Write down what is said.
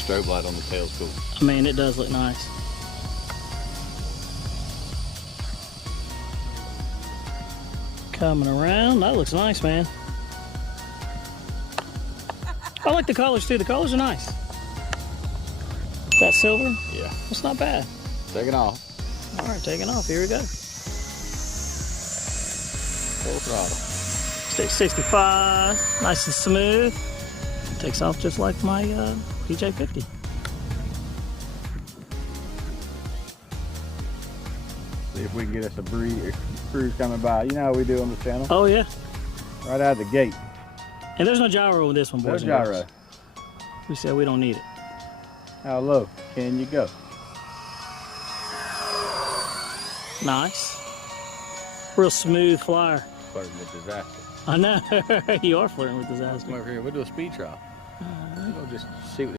strobe light on the tail's cool. I mean, it does look nice. Coming around, that looks nice, man. I like the colors too. The colors are nice. That silver? Yeah. That's not bad. Taking off. All right, taking off. Here we go. Full throttle. Stay 65, nice and smooth. Takes off just like my PJ-50. See if we can get us a cruise coming by. You know how we do on the channel? Oh yeah. Right out of the gate. And there's no gyro with this one, boys No and girls. gyro. We said we don't need it. How low can you go? Nice. Real smooth flyer. Flirting with disaster. I know. You are flirting with disaster. Come over here. We'll do a speed trial. We'll just see what